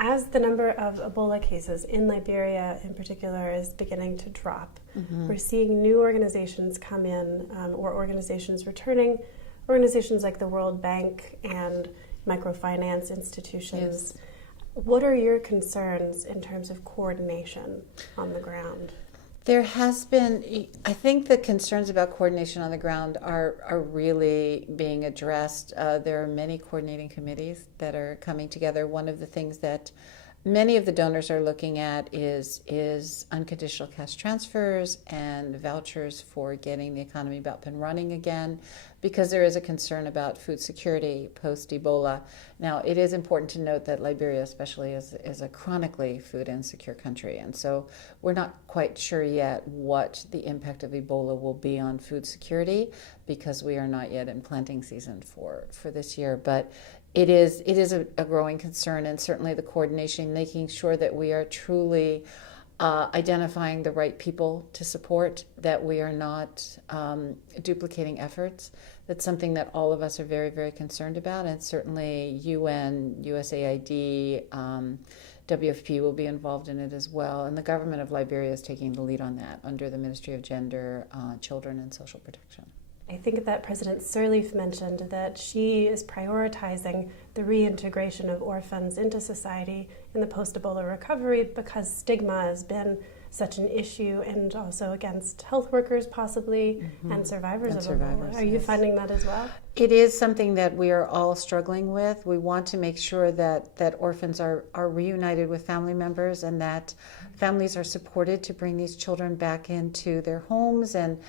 As the number of Ebola cases in Liberia in particular is beginning to drop, we're seeing new organizations come in, or organizations returning, organizations like the World Bank and microfinance institutions. Yes. What are your concerns in terms of coordination on the ground? There has been, I think the concerns about coordination on the ground are really being addressed. There are many coordinating committees that are coming together. One of the things that many of the donors are looking at is unconditional cash transfers and vouchers for getting the economy up and running again, because there is a concern about food security post-Ebola. Now, it is important to note that Liberia especially is a chronically food insecure country, and so we're not quite sure yet what the impact of Ebola will be on food security, because we are not yet in planting season for this year. But it is a growing concern, and certainly the coordination, making sure that we are truly identifying the right people to support, that we are not duplicating efforts. That's something that all of us are very, very concerned about, and certainly UN, USAID, WFP will be involved in it as well, and the government of Liberia is taking the lead on that under the Ministry of Gender, Children and Social Protection. I think that President Sirleaf mentioned that she is prioritizing the reintegration of orphans into society in the post-Ebola recovery because stigma has been such an issue, and also against health workers possibly, and survivors of Ebola. Are you finding that as well? It is something that we are all struggling with. We want to make sure that orphans are reunited with family members, and that families are supported to bring these children back into their homes, and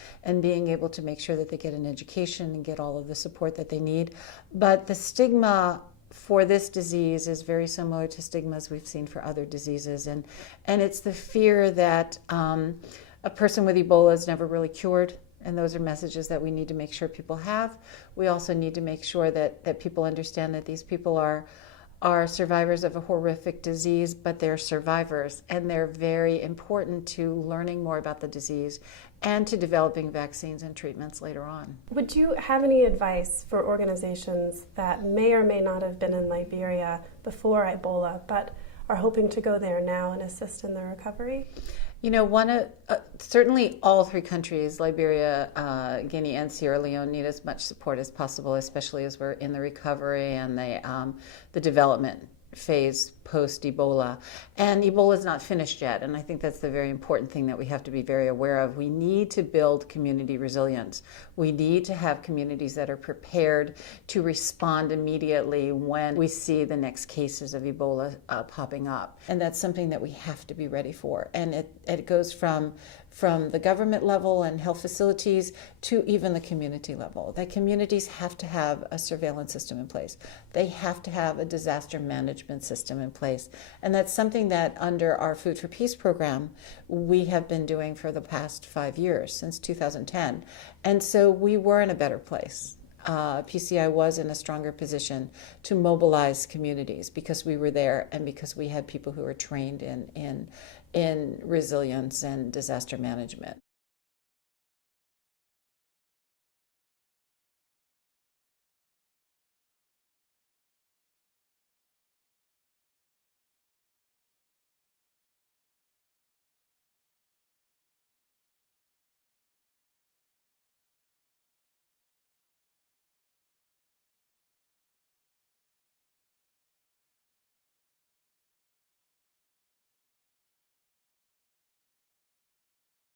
being able to make sure that they get an education and get all of the support that they need. But the stigma for this disease is very similar to stigmas we've seen for other diseases, and it's the fear that a person with Ebola is never really cured, and those are messages that we need to make sure people have. We also need to make sure that people understand that these people are survivors of a horrific disease, but they're survivors, and they're very important to learning more about the disease and to developing vaccines and treatments later on. Would you have any advice for organizations that may or may not have been in Liberia before Ebola, but are hoping to go there now and assist in the recovery? You know, certainly all three countries, Liberia, Guinea, and Sierra Leone, need as much support as possible, especially as we're in the recovery and the development phase post-Ebola. And Ebola is not finished yet, and I think that's the very important thing that we have to be very aware of. We need to build community resilience. We need to have communities that are prepared to respond immediately when we see the next cases of Ebola popping up. And that's something that we have to be ready for. And it goes from the government level and health facilities to even the community level. That communities have to have a surveillance system in place. They have to have a disaster management system in place. And that's something that under our Food for Peace program, we have been doing for the past 5 years, since 2010. And so we were in a better place. PCI was in a stronger position to mobilize communities because we were there and because we had people who were trained in resilience and disaster management.